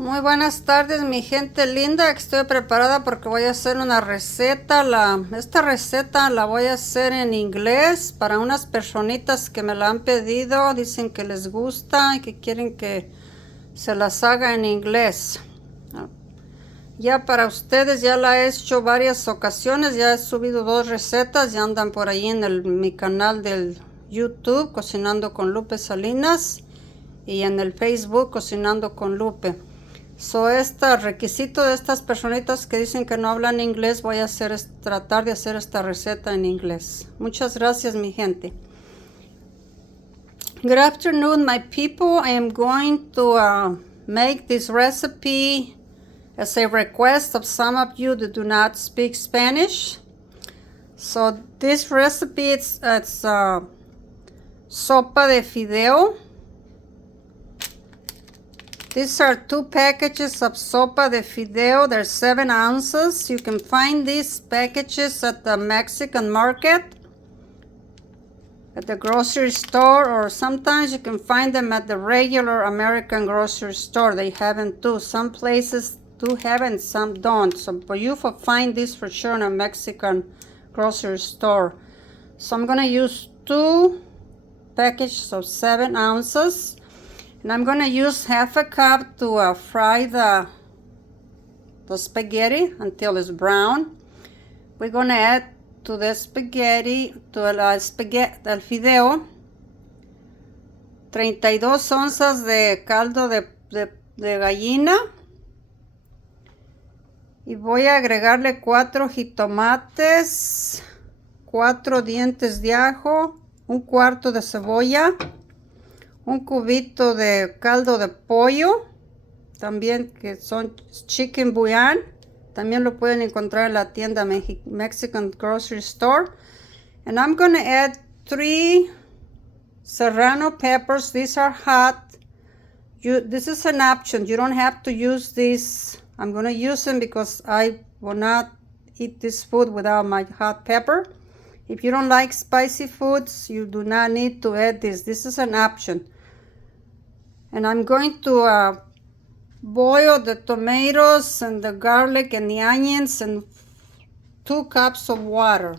Muy buenas tardes, mi gente linda. Estoy preparada porque voy a hacer una receta. Esta receta la voy a hacer en inglés para unas personitas que me la han pedido. Dicen que les gusta y que quieren que se las haga en inglés. Ya para ustedes ya la he hecho varias ocasiones. Ya he subido 2 recetas. Ya andan por ahí en mi canal del YouTube, Cocinando con Lupe Salinas. Y en el Facebook, Cocinando con Lupe. Este requisito de estas personitas que dicen que no hablan inglés, voy a tratar de hacer esta receta en inglés. Muchas gracias, mi gente. Good afternoon, my people. I am going to make this recipe as a request of some of you that do not speak Spanish. So this recipe, it's sopa de fideo. These are 2 packages of sopa de fideo. They're 7 ounces. You can find these packages at the Mexican market, at the grocery store, or sometimes you can find them at the regular American grocery store. They have them too. Some places do have and some don't. But you will find this for sure in a Mexican grocery store. So I'm going to use 2 packages of 7 ounces. And I'm going to use half a cup to fry the spaghetti until it's brown. We're going to add to the spaghetti, el fideo, 32 onzas de caldo de gallina. Y voy a agregarle 4 jitomates, 4 dientes de ajo, 1/4 de cebolla, 1 cubito de caldo de pollo, también que son chicken bouillon, también lo pueden encontrar en la tienda Mexican grocery store. And I'm going to add 3 serrano peppers. These are hot. This is an option. You don't have to use this. I'm going to use them because I will not eat this food without my hot pepper. If you don't like spicy foods, you do not need to add this. This is an option. And I'm going to boil the tomatoes and the garlic and the onions in 2 cups of water.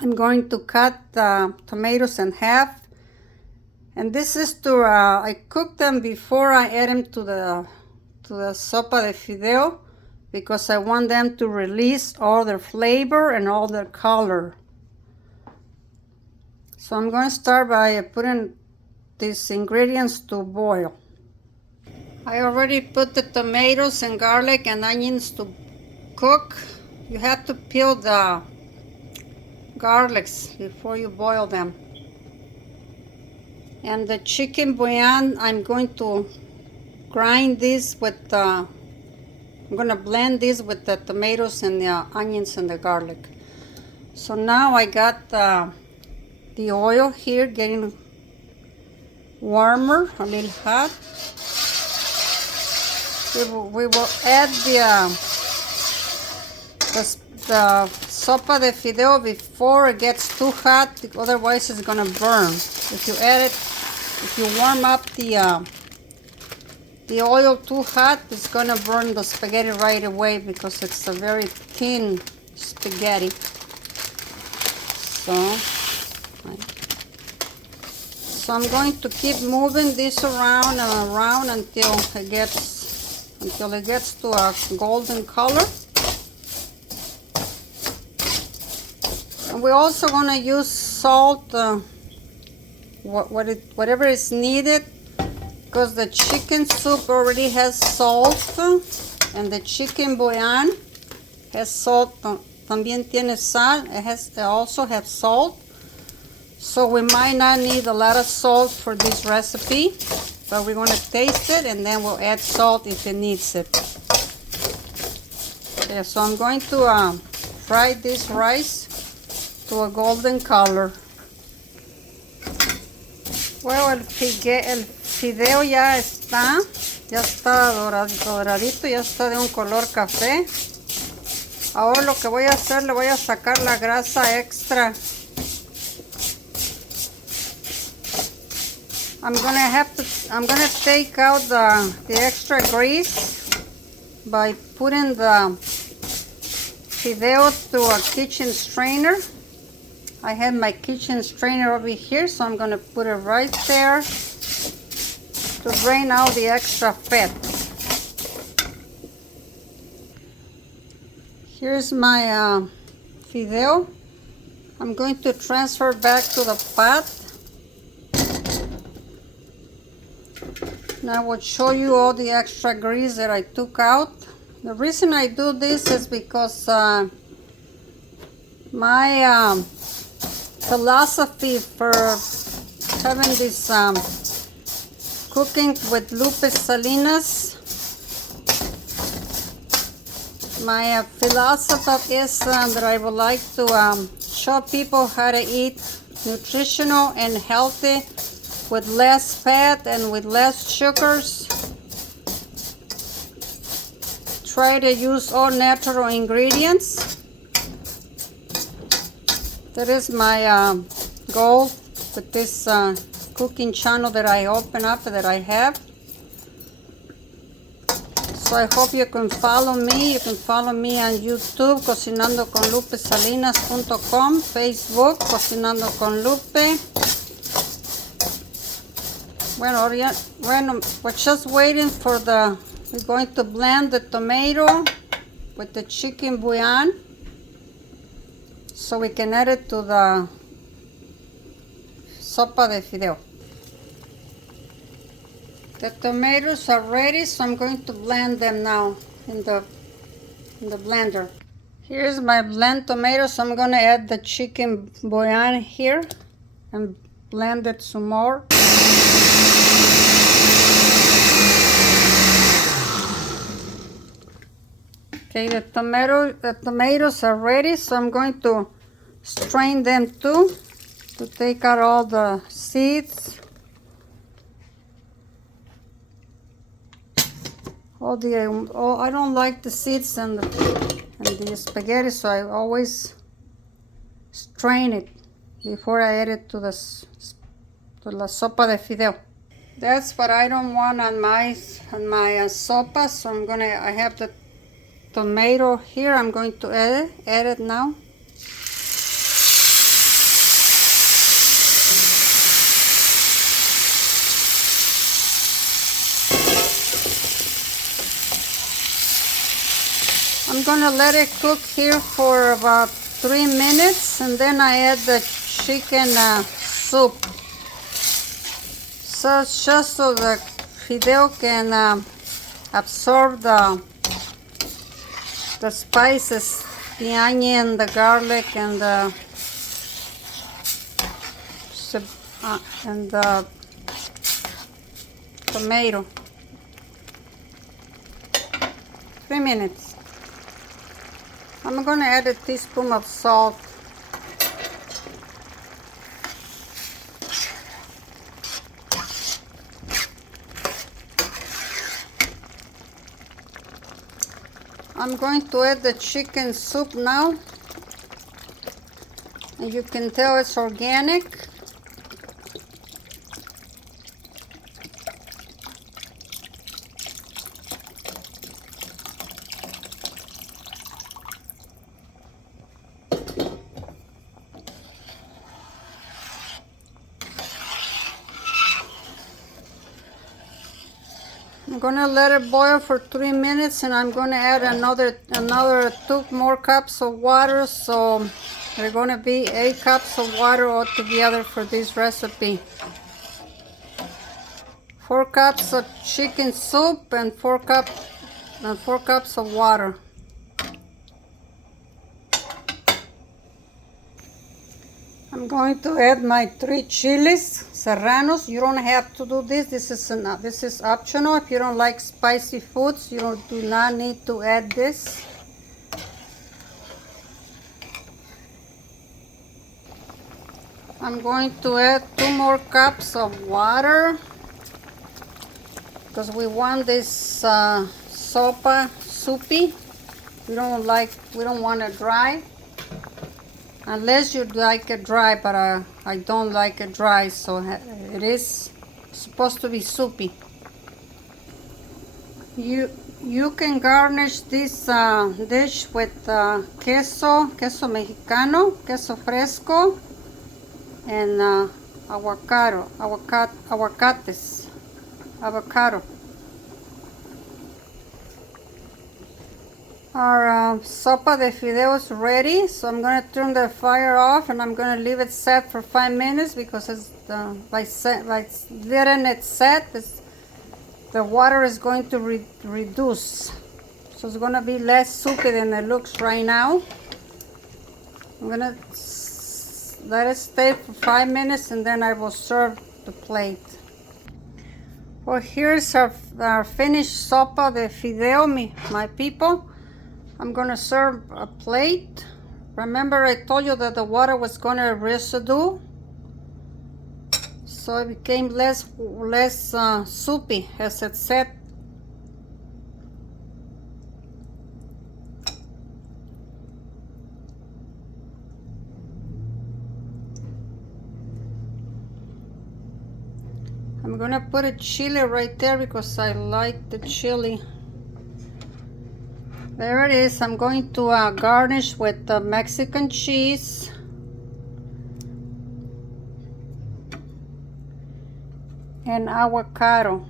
I'm going to cut the tomatoes in half. And this is I cook them before I add them to the sopa de fideo, because I want them to release all their flavor and all their color. So I'm going to start by putting these ingredients to boil. I already put the tomatoes and garlic and onions to cook. You have to peel the garlics before you boil them. And the chicken bouillon, I'm going to grind this with I'm going to blend this with the tomatoes and the onions and the garlic. So now I got the oil here getting warmer, a little hot. We will add the sopa de fideo before it gets too hot, otherwise it's gonna burn. If you warm up the oil too hot, it's gonna burn the spaghetti right away because it's a very thin spaghetti. So I'm going to keep moving this around and around until it gets to a golden color. And we're also going to use salt, whatever is needed, because the chicken soup already has salt, and the chicken bouillon has salt. También tiene sal. It also has salt. So we might not need a lot of salt for this recipe, but we're going to taste it and then we'll add salt if it needs it. Okay, so I'm going to fry this rice to a golden color. Well, el fideo ya está doradito, ya está de un color café. Ahora lo que voy a hacer, le voy a sacar la grasa extra. I'm gonna take out the extra grease by putting the Fideo through a kitchen strainer. I have my kitchen strainer over here, so I'm gonna put it right there to drain out the extra fat. Here's my Fideo. I'm going to transfer back to the pot. Now I will show you all the extra grease that I took out. The reason I do this is because my philosophy for having this cooking with Lupe Salinas, my philosophy is that I would like to show people how to eat nutritional and healthy with less fat and with less sugars. Try to use all natural ingredients. That is my goal with this cooking channel that I open up, that I have. So I hope you can follow me. You can follow me on YouTube, cocinandoconlupesalinas.com, Facebook, Cocinando con Lupe. Bueno, we're just waiting for we're going to blend the tomato with the chicken bouillon so we can add it to the sopa de fideo. The tomatoes are ready, so I'm going to blend them now in the blender. Here's my blend tomatoes. So I'm going to add the chicken bouillon here and blend it some more. Okay, the tomatoes are ready, so I'm going to strain them too to take out all the seeds. I don't like the seeds and the spaghetti, so I always strain it before I add it to la sopa de fideo. That's what I don't want on my sopa, so I have the tomato here. I'm going to add it now. I'm gonna let it cook here for about 3 minutes, and then I add the chicken soup. So it's just so the fideo can absorb the spices, the onion, the garlic, and the tomato. 3 minutes. I'm going to add a teaspoon of salt. I'm going to add the chicken soup now. And you can tell it's organic. I'm gonna let it boil for 3 minutes, and I'm gonna add another 2 more cups of water. So there's gonna be 8 cups of water altogether for this recipe. 4 cups of chicken soup and 4 cups of water. I'm going to add my 3 chilies serranos. You don't have to do this. This is optional. If you don't like spicy foods, you do not need to add this. I'm going to add 2 more cups of water because we want this sopa soupy. We don't want it dry. Unless you like it dry, but I don't like it dry, so it is supposed to be soupy. You can garnish this dish with queso mexicano, queso fresco, and avocado. Our sopa de fideo is ready, so I'm going to turn the fire off and I'm going to leave it set for 5 minutes because it's by letting it set, the water is going to reduce, so it's going to be less soupy than it looks right now. I'm going to let it stay for 5 minutes and then I will serve the plate. Well, here's our finished sopa de fideo, my people. I'm going to serve a plate. Remember I told you that the water was going to residue, so it became less soupy as it set. I'm going to put a chili right there because I like the chili. There it is. I'm going to garnish with the Mexican cheese. And avocado.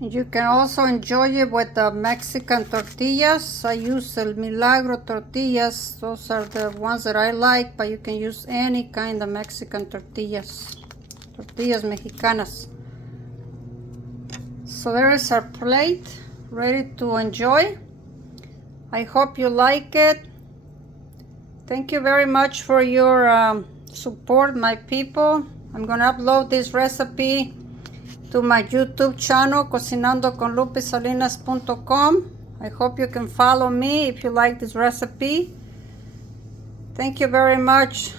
You can also enjoy it with the Mexican tortillas. I use El Milagro tortillas. Those are the ones that I like, but you can use any kind of Mexican tortillas. Tortillas mexicanas. So there is our plate ready to enjoy. I hope you like it. Thank you very much for your support, my people. I'm going to upload this recipe to my YouTube channel, cocinandoconlupesalinas.com. I hope you can follow me if you like this recipe. Thank you very much.